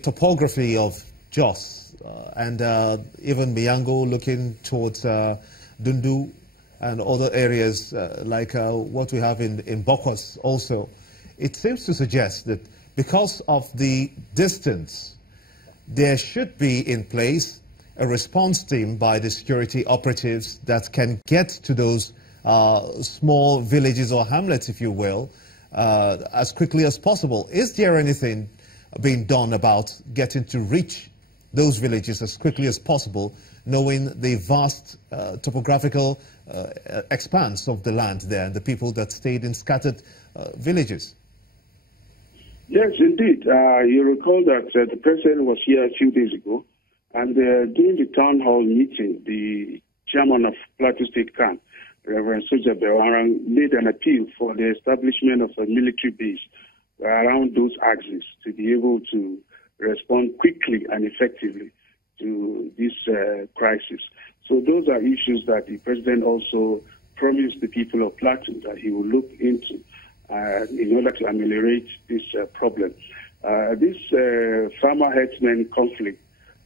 topography of Jos and even Miyango, looking towards Dundu and other areas like what we have in Bokos also, it seems to suggest that because of the distance, there should be in place a response team by the security operatives that can get to those small villages or hamlets, if you will, as quickly as possible. Is there anything being done about getting to reach those villages as quickly as possible, knowing the vast topographical expanse of the land there and the people that stayed in scattered villages? Yes, indeed. You recall that the president was here a few days ago, and during the town hall meeting, the chairman of Plateau State Camp, Reverend Soja Bewarang, made an appeal for the establishment of a military base around those axes to be able to respond quickly and effectively to this crisis. So those are issues that the president also promised the people of Plateau that he will look into in order to ameliorate this problem. This farmer-herdsman conflict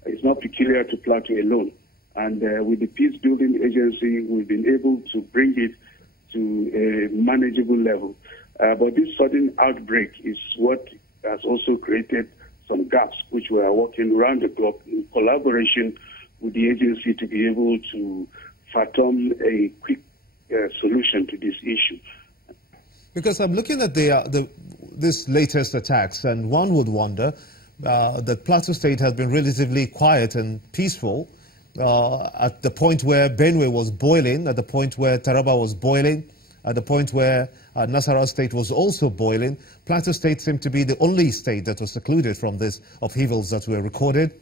is not peculiar to Plateau alone. And with the Peace Building Agency, we've been able to bring it to a manageable level. But this sudden outbreak is what has also created some gaps, which we are working around the clock in collaboration with the agency to be able to fathom a quick solution to this issue. Because I'm looking at this latest attacks, and one would wonder that Plateau State has been relatively quiet and peaceful at the point where Benue was boiling, at the point where Taraba was boiling, at the point where Nasarawa State was also boiling. Plateau State seemed to be the only state that was secluded from this upheavals that were recorded.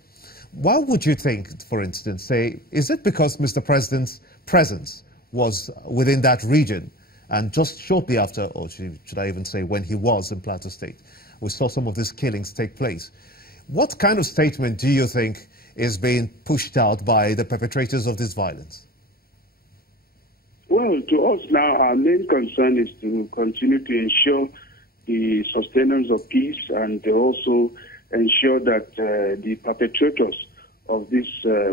Why would you think, for instance, say, is it because Mr. President's presence was within that region, and just shortly after, or should I even say when he was in Plateau State, we saw some of these killings take place? What kind of statement do you think is being pushed out by the perpetrators of this violence? Well, to us now, our main concern is to continue to ensure the sustenance of peace and also ensure that the perpetrators of this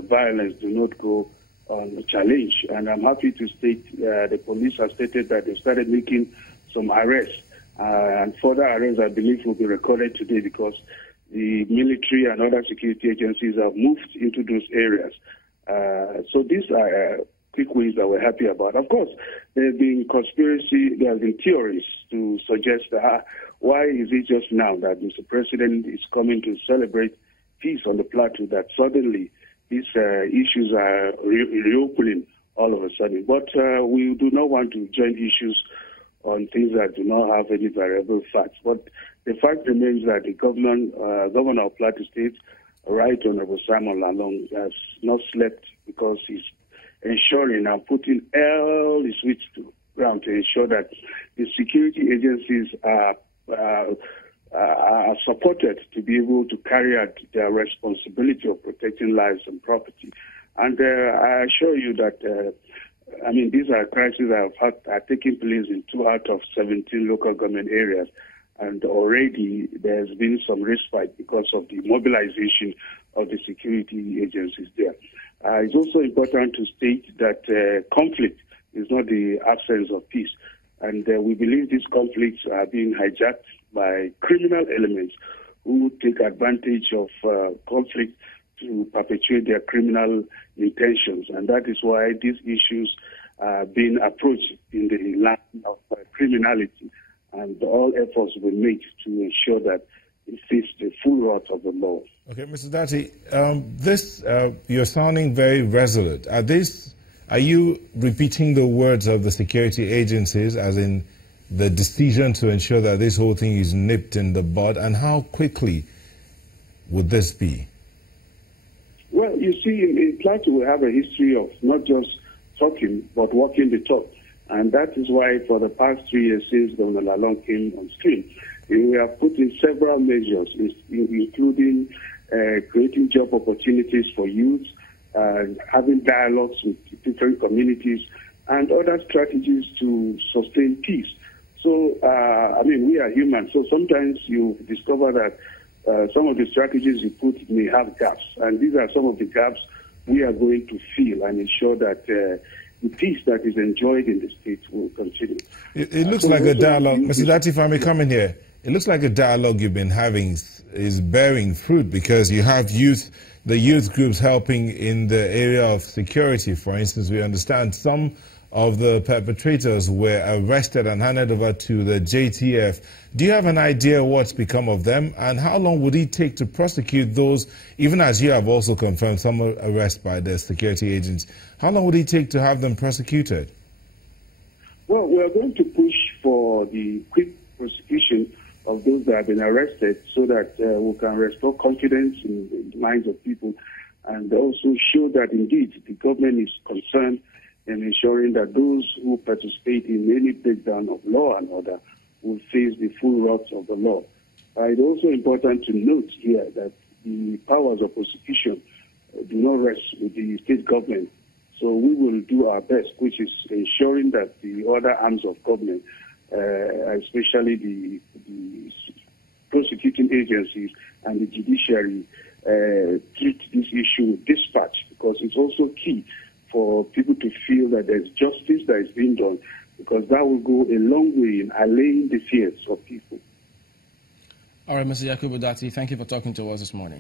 violence do not go unchallenged. And I'm happy to state the police have stated that they've started making some arrests. And further arrests, I believe, will be recorded today because the military and other security agencies have moved into those areas. So these are quick wins that we're happy about. Of course, there have been theories to suggest why is it just now that Mr. President is coming to celebrate peace on the plateau that suddenly these issues are reopening all of a sudden. But we do not want to join issues on things that do not have any variable facts. But the fact remains that the governor of Plateau State, Right Honorable Simon Lalong, has not slept because he's ensuring and putting all his wits to ground to ensure that the security agencies are supported to be able to carry out their responsibility of protecting lives and property. And I assure you that, these are crises that are taking place in 2 out of 17 local government areas. And already there's been some respite because of the mobilization of the security agencies there. It's also important to state that conflict is not the absence of peace. And we believe these conflicts are being hijacked by criminal elements who take advantage of conflict to perpetuate their criminal intentions. And that is why these issues are being approached in the line of criminality. And all efforts will be made to ensure that it fits the full wrath of the law. Okay, Mr. Dati, you're sounding very resolute. Are you repeating the words of the security agencies, as in the decision to ensure that this whole thing is nipped in the bud? And how quickly would this be? Well, you see, in Plateau, we have a history of not just talking, but walking the talk. And that is why for the past 3 years since Governor Lalong came on stream, we have put in several measures, including creating job opportunities for youth, having dialogues with different communities, and other strategies to sustain peace. So, we are human. So sometimes you discover that some of the strategies you put may have gaps, and these are some of the gaps we are going to fill and ensure that the peace that is enjoyed in the state will continue. It looks like a dialogue. Mr. Dati, if I may come in here, it looks like a dialogue you've been having is bearing fruit, because you have the youth groups helping in the area of security. For instance, we understand some of the perpetrators were arrested and handed over to the JTF. Do you have an idea what's become of them, and how long would it take to prosecute those, even as you have also confirmed some arrests by the security agents? How long would it take to have them prosecuted? Well, we are going to push for the quick prosecution of those that have been arrested, so that we can restore confidence in the minds of people, and also show that indeed the government is concerned in ensuring that those who participate in any breakdown of law and order will face the full wrath of the law. It's also important to note here that the powers of prosecution do not rest with the state government. So we will do our best, which is ensuring that the other arms of government, especially the prosecuting agencies and the judiciary, treat this issue with dispatch, because it's also key for people to feel that there's justice that is being done, because that will go a long way in allaying the fears of people. All right, Mr. Yakubu Dati, thank you for talking to us this morning.